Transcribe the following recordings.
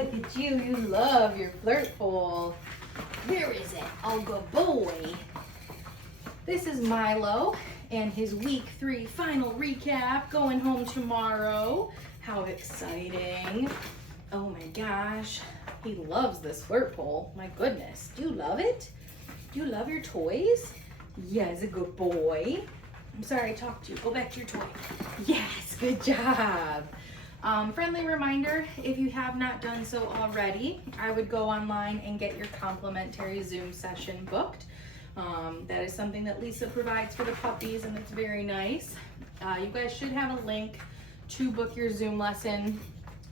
look at you. You love your flirt pole. Where is it? Oh, good boy. This is Milo and his week 3 final recap. Going home tomorrow. How exciting. Oh my gosh. He loves this flirt pole. My goodness. Do you love it? Do you love your toys? Yes, a good boy. I'm sorry I talked to you. Go back to your toy. Yes, good job. Friendly reminder, if you have not done so already, I would go online and get your complimentary Zoom session booked. That is something that Lisa provides for the puppies, and it's very nice. You guys should have a link to book your Zoom lesson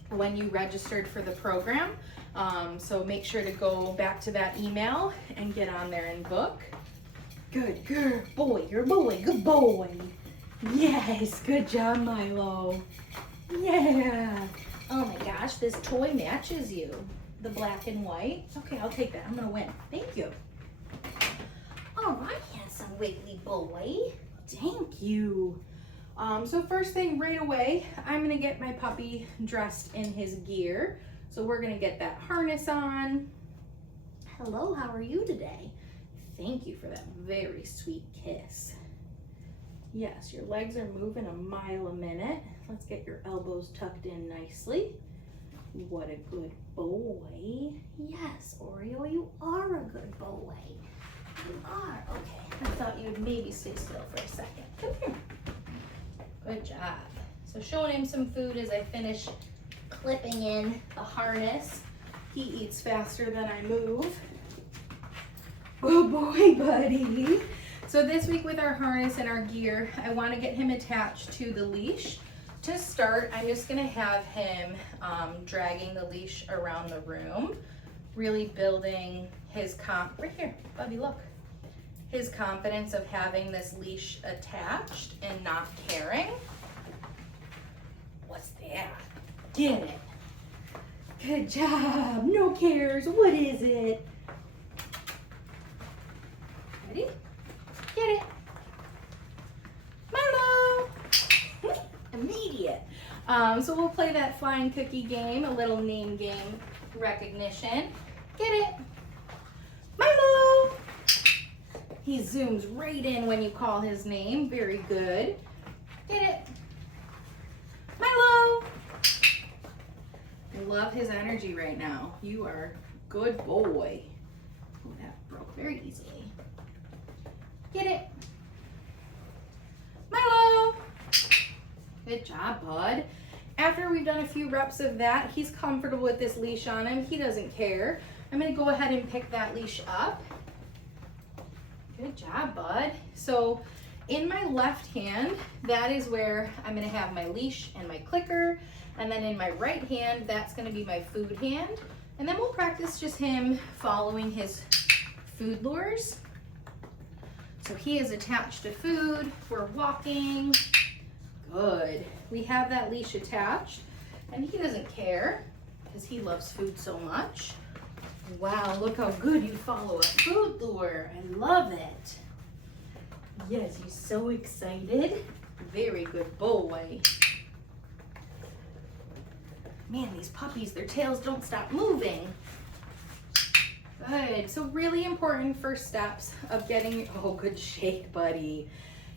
when you registered for the program. So make sure to go back to that email and get on there and book. Good girl, boy, you're a boy, good boy. Yes, good job, Milo. Yeah. Oh my gosh, this toy matches you. The black and white. Okay, I'll take that. I'm gonna win. Thank you. All right, handsome wiggly boy. Thank you. So first thing right away, I'm gonna get my puppy dressed in his gear. So we're gonna get that harness on. Hello, how are you today? Thank you for that very sweet kiss. Yes, your legs are moving a mile a minute. Let's get your elbows tucked in nicely. What a good boy. Yes, Oreo, you are a good boy. You are. Okay, I thought you'd maybe stay still for a second. Come here. Good job. So showing him some food as I finish clipping in the harness. He eats faster than I move. Good boy, buddy. So this week with our harness and our gear, I want to get him attached to the leash. To start, I'm just going to have him dragging the leash around the room, really building his right here, Bubby, look. His confidence of having this leash attached and not caring. What's that? Get it. Good job. No cares. What is it? Ready? Get it. Milo. Immediate. So we'll play that flying cookie game, a little name game recognition. Get it. Milo. He zooms right in when you call his name. Very good. Get it. Milo. I love his energy right now. You are a good boy. Oh, that broke very easily. Get it. Milo. Good job, bud. After we've done a few reps of that, he's comfortable with this leash on him. He doesn't care. I'm going to go ahead and pick that leash up. Good job, bud. So in my left hand, that is where I'm going to have my leash and my clicker. And then in my right hand, that's going to be my food hand. And then we'll practice just him following his food lures. So he is attached to food. We're walking. Good. We have that leash attached, and he doesn't care because he loves food so much. Wow, look how good you follow a food lure. I love it. Yes, you're so excited. Very good boy. Man, these puppies, their tails don't stop moving. Good. So really important first steps of getting, oh, good shake, buddy.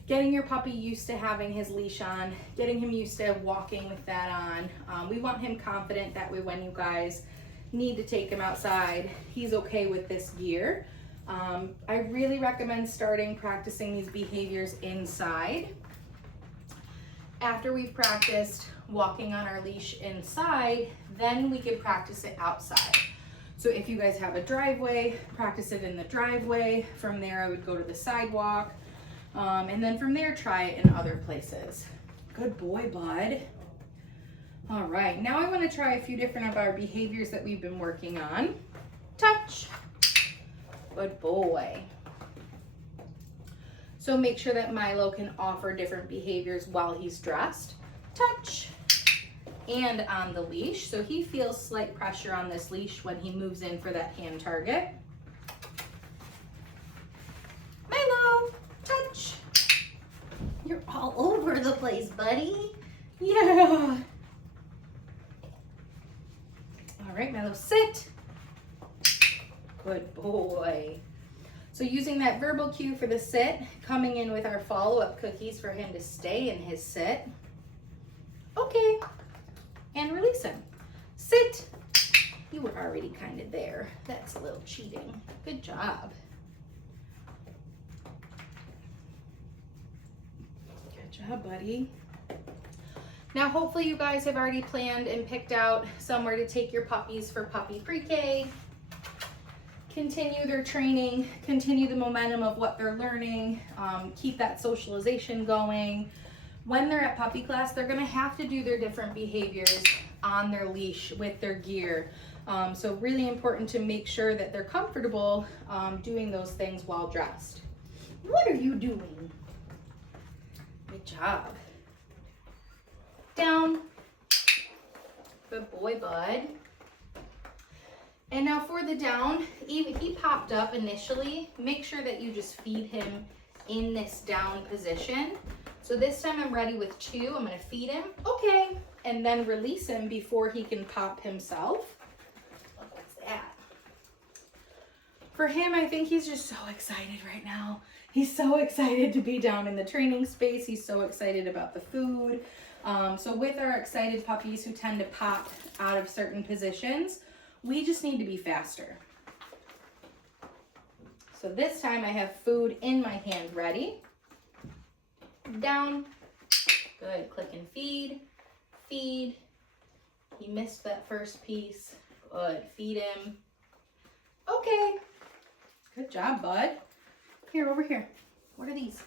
Getting your puppy used to having his leash on, getting him used to walking with that on. We want him confident that way when you guys need to take him outside, he's okay with this gear. I really recommend starting practicing these behaviors inside. After we've practiced walking on our leash inside, then we can practice it outside. So if you guys have a driveway, practice it in the driveway. From there, I would go to the sidewalk. And then from there, try it in other places. Good boy, bud. All right, now I want to try a few different of our behaviors that we've been working on. Touch. Good boy. So make sure that Milo can offer different behaviors while he's dressed. Touch. And on the leash. So he feels slight pressure on this leash when he moves in for that hand target. Milo, touch. You're all over the place, buddy. Yeah. All right, Milo, sit. Good boy. So using that verbal cue for the sit, coming in with our follow-up cookies for him to stay in his sit. Okay, and release him. Sit. You were already kind of there. That's a little cheating. Good job. Good job, buddy. Now, hopefully you guys have already planned and picked out somewhere to take your puppies for puppy pre-K. Continue their training, continue the momentum of what they're learning, keep that socialization going. When they're at puppy class, they're gonna have to do their different behaviors on their leash with their gear. So really important to make sure that they're comfortable doing those things while dressed. What are you doing? Good job. Down. Good boy, bud. And now for the down, even he popped up initially, make sure that you just feed him in this down position. So this time I'm ready with 2. I'm gonna feed him, okay, and then release him before he can pop himself. Look, what's that? For him, I think he's just so excited right now. He's so excited to be down in the training space. He's so excited about the food. So with our excited puppies who tend to pop out of certain positions, we just need to be faster. So this time I have food in my hand ready. Down. Good. Click and feed. Feed. He missed that first piece. Good. Feed him. Okay. Good job, bud. Here, over here. What are these?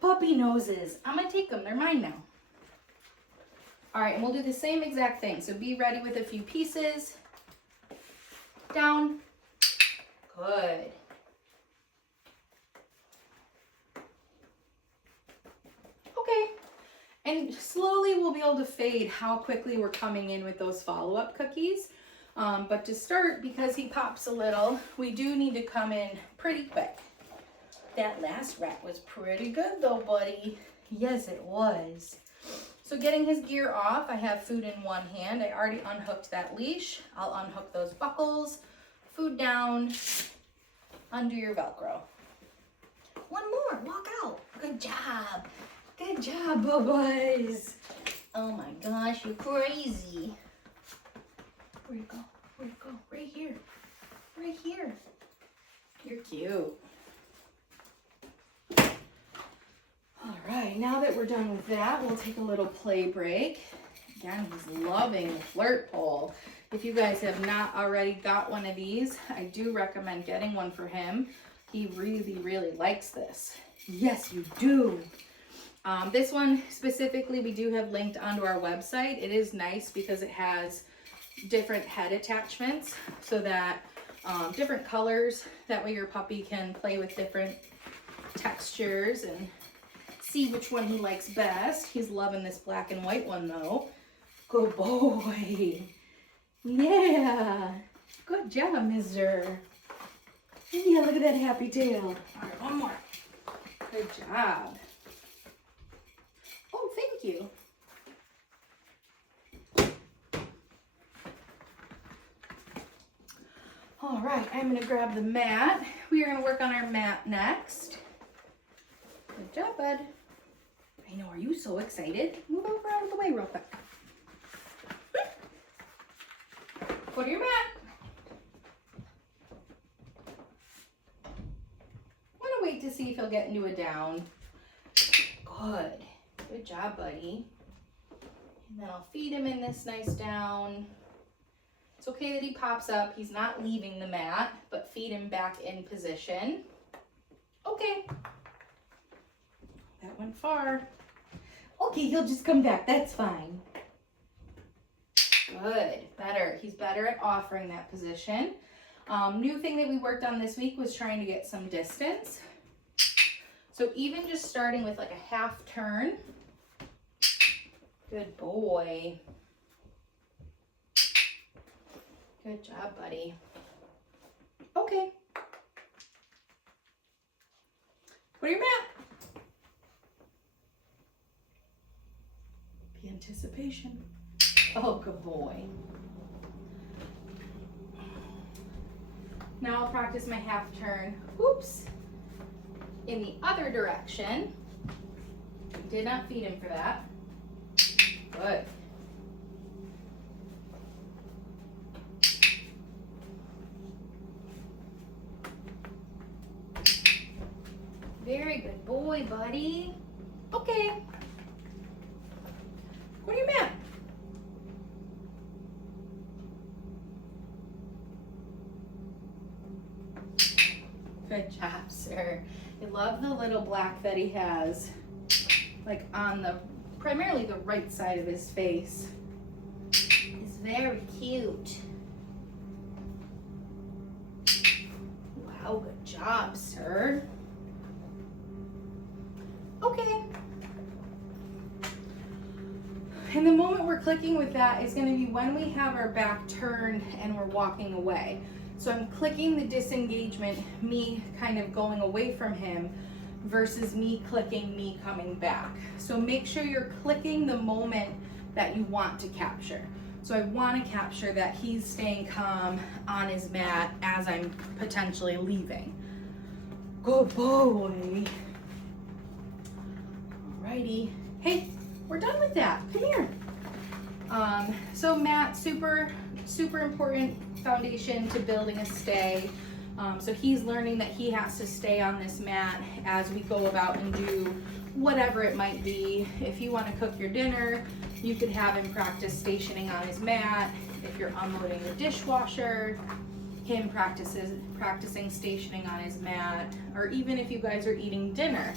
Puppy noses. I'm going to take them. They're mine now. All right, and we'll do the same exact thing. So be ready with a few pieces. Down. Good. Okay. And slowly we'll be able to fade how quickly we're coming in with those follow-up cookies. But to start, because he pops a little, we do need to come in pretty quick. That last rat was pretty good though, buddy. Yes, it was. So getting his gear off, I have food in one hand. I already unhooked that leash. I'll unhook those buckles. Food down, undo your Velcro. One more, walk out. Good job. Good job, boys. Oh my gosh, you're crazy. Where'd you go? Where'd you go? Right here. Right here. You're cute. All right, now that we're done with that, we'll take a little play break. Again, he's loving the flirt pole. If you guys have not already got one of these, I do recommend getting one for him. He really, really likes this. Yes, you do. This one specifically, we do have linked onto our website. It is nice because it has different head attachments so that different colors. That way your puppy can play with different textures and see which one he likes best. He's loving this black and white one though. Good boy. Yeah. Good job, mister. Yeah, look at that happy tail. All right, one more. Good job. Oh, thank you. All right, I'm gonna grab the mat. We are gonna work on our mat next. Good job, bud. I know, are you so excited? Move over out of the way real quick. Go to your mat. I'm gonna wait to see if he'll get into a down. Good. Good job, buddy. And then I'll feed him in this nice down. It's okay that he pops up. He's not leaving the mat, but feed him back in position. Okay. That went far. Okay, he'll just come back. That's fine. Good. Better. He's better at offering that position. New thing that we worked on this week was trying to get some distance. So even just starting with like a half turn. Good boy. Good job, buddy. Okay. Put your mat. The anticipation. Oh, good boy. Now I'll practice my half turn. Oops. In the other direction. Did not feed him for that. Good. Very good boy, buddy. Okay. Go to your mat. Good job, sir. I love the little black that he has, like on the, primarily the right side of his face. It's very cute. Wow, good job, sir. Okay. And the moment we're clicking with that is going to be when we have our back turned and we're walking away. So I'm clicking the disengagement, me kind of going away from him, versus me clicking, me coming back. So make sure you're clicking the moment that you want to capture. So I want to capture that he's staying calm on his mat as I'm potentially leaving. Good boy. Alrighty. Hey, we're done with that. Come here. So mat, super important foundation to building a stay. So he's learning that he has to stay on this mat as we go about and do whatever it might be. If you want to cook your dinner, you could have him practice stationing on his mat. If you're unloading the dishwasher, him practicing stationing on his mat. Or even if you guys are eating dinner,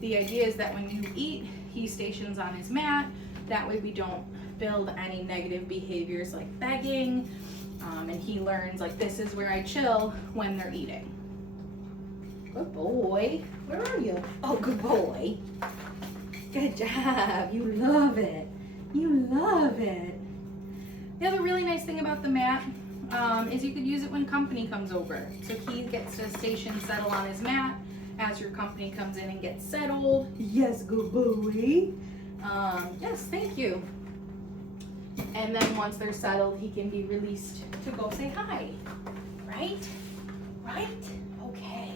the idea is that when you eat, he stations on his mat. That way we don't build any negative behaviors like begging, and he learns like this is where I chill when they're eating. Good boy. Where are you? Oh, good boy. Good job. You love it. You love it. The other really nice thing about the mat is you could use it when company comes over. So he gets to station settle on his mat as your company comes in and gets settled. Yes, good boy. Yes, thank you. And then once they're settled, he can be released to go say hi. Right? Right? Okay.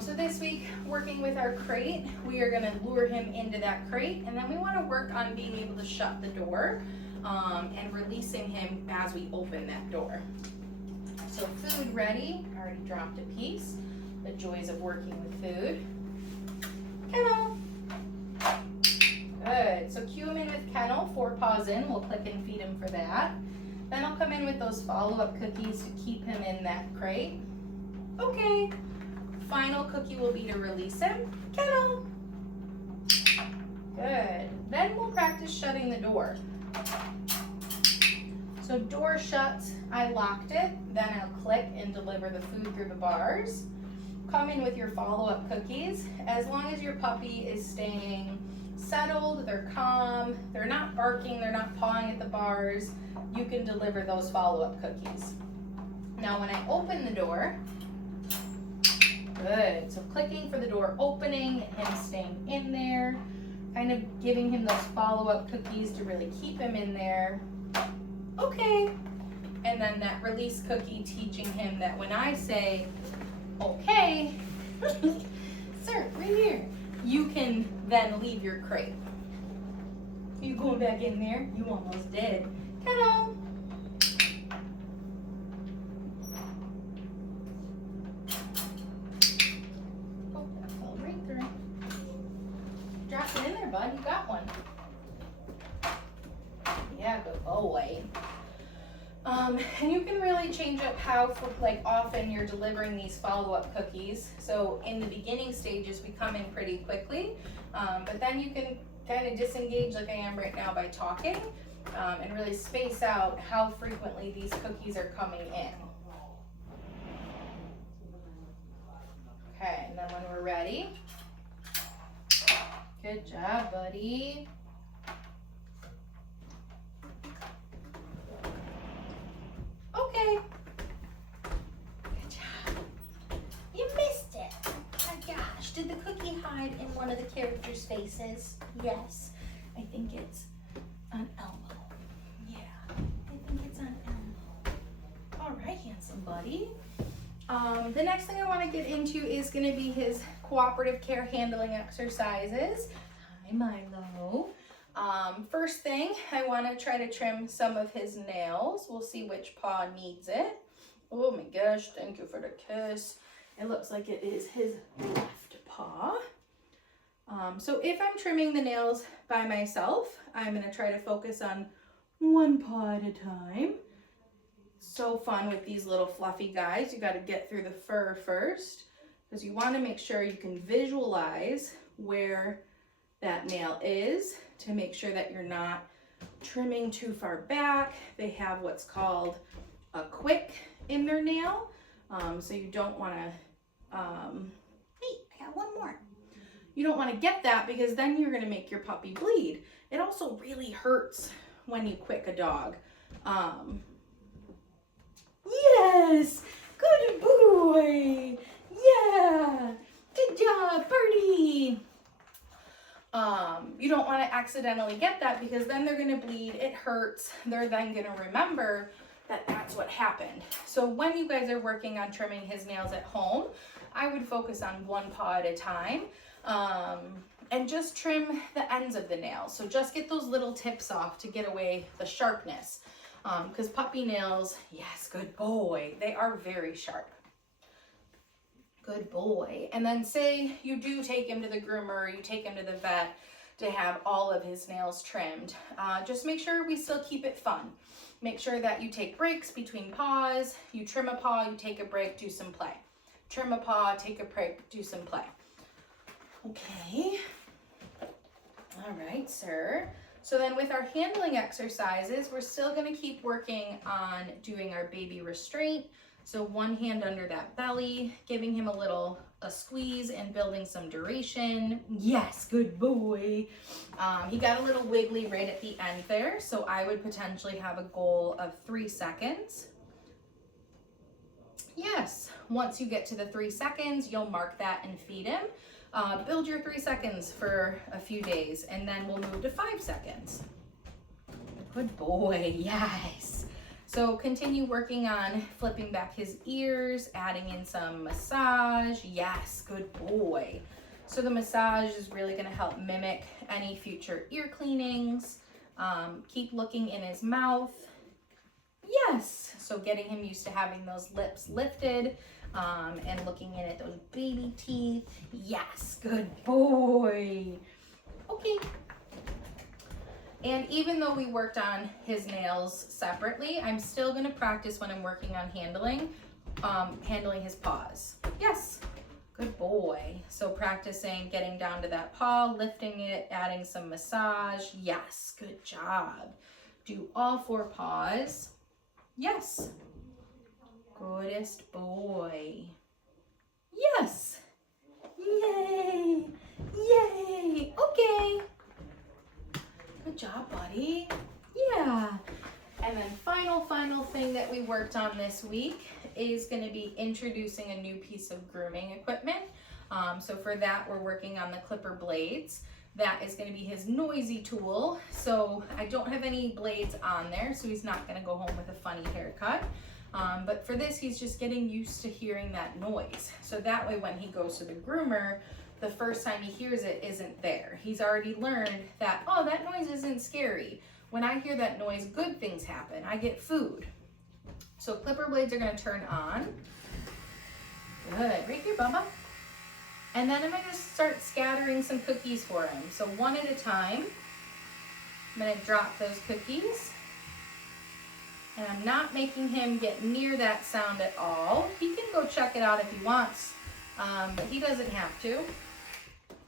So this week, working with our crate, we are gonna lure him into that crate, and then we wanna work on being able to shut the door and releasing him as we open that door. So food ready, already dropped a piece. The joys of working with food. Kennel. Good, so cue him in with kennel, 4 paws in, we'll click and feed him for that. Then I'll come in with those follow-up cookies to keep him in that crate. Okay, final cookie will be to release him, kennel. Good, then we'll practice shutting the door. So door shuts, I locked it, then I'll click and deliver the food through the bars. Come in with your follow-up cookies. As long as your puppy is staying settled, they're calm, they're not barking, they're not pawing at the bars, you can deliver those follow-up cookies. Now when I open the door, good, so clicking for the door opening and staying in there, kind of giving him those follow-up cookies to really keep him in there. Okay, and then that release cookie teaching him that when I say, okay, sir, right here, you can then leave your crate. You going back in there? You almost did. Ta-da! Oh, that fell right through. Drop it in there, bud. You got one. Yeah, good boy. And you can really change up how often you're delivering these follow-up cookies. So in the beginning stages, we come in pretty quickly, but then you can kind of disengage like I am right now by talking, and really space out how frequently these cookies are coming in. Okay, and then when we're ready, good job, buddy. Okay. Good job. You missed it. Oh my gosh. Did the cookie hide in one of the characters' faces? Yes. I think it's an Elmo. buddy. The next thing I want to get into is going to be his cooperative care handling exercises. Hi, Milo. First thing, I want to try to trim some of his nails. We'll see which paw needs it. Oh my gosh, thank you for the kiss. It looks like it is his left paw. So if I'm trimming the nails by myself, I'm going to try to focus on one paw at a time. So fun with these little fluffy guys. You got to get through the fur first because you want to make sure you can visualize where that nail is to make sure that you're not trimming too far back. They have what's called a quick in their nail, so you don't want to hey, I got one more. You don't want to get that because then you're going to make your puppy bleed. It also really hurts when you quick a dog. Yes, good boy. Yeah, good job, birdie. You don't want to accidentally get that because then they're going to bleed. It hurts. They're then going to remember that that's what happened. So when you guys are working on trimming his nails at home, I would focus on one paw at a time, and just trim the ends of the nails. So just get those little tips off to get away the sharpness. Because puppy nails, yes, good boy, they are very sharp. Good boy. And then say you do take him to the groomer, you take him to the vet to have all of his nails trimmed. Just make sure we still keep it fun. Make sure that you take breaks between paws. You trim a paw, you take a break, do some play. Trim a paw, take a break, do some play. Okay. All right, sir. So then with our handling exercises, we're still going to keep working on doing our baby restraint. So one hand under that belly, giving him a squeeze and building some duration. Yes, good boy. He got a little wiggly right at the end there. So I would potentially have a goal of 3 seconds. Yes, once you get to the 3 seconds, you'll mark that and feed him. Build your 3 seconds for a few days, and then we'll move to 5 seconds. Good boy, yes. So continue working on flipping back his ears, adding in some massage. Yes, good boy. So the massage is really going to help mimic any future ear cleanings. Keep looking in his mouth. Yes, so getting him used to having those lips lifted. And looking in at those baby teeth. Yes, good boy. Okay. And even though we worked on his nails separately, I'm still going to practice when I'm working on handling his paws. Yes, good boy. So practicing getting down to that paw, lifting it, adding some massage. Yes, good job. Do all 4 paws. Yes. Goodest boy. Yes. Yay. Yay. Okay. Good job, buddy. Yeah. And then final thing that we worked on this week is going to be introducing a new piece of grooming equipment. So for that, we're working on the clipper blades. That is going to be his noisy tool. So I don't have any blades on there, so he's not going to go home with a funny haircut. But for this, he's just getting used to hearing that noise. So that way when he goes to the groomer, the first time he hears it isn't there. He's already learned that, oh, that noise isn't scary. When I hear that noise, good things happen. I get food. So clipper blades are going to turn on. Good. Right here, Bubba. And then I'm going to start scattering some cookies for him. So one at a time. I'm going to drop those cookies. And I'm not making him get near that sound at all. He can go check it out if he wants, but he doesn't have to.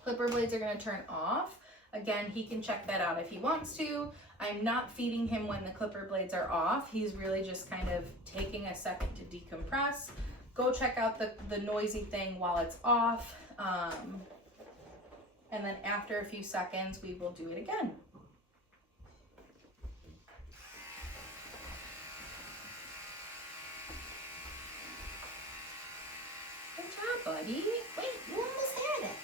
Clipper blades are going to turn off. Again, he can check that out if he wants to. I'm not feeding him when the clipper blades are off. He's really just kind of taking a second to decompress. Go check out the noisy thing while it's off. And then after a few seconds, we will do it again. Good job, buddy. Wait, you almost had it.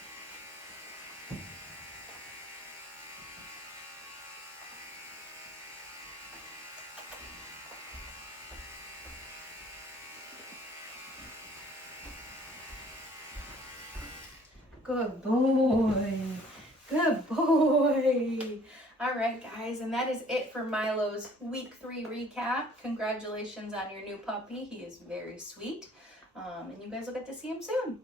Good boy. Good boy. All right, guys, and that is it for Milo's week 3 recap. Congratulations on your new puppy. He is very sweet. And you guys will get to see him soon.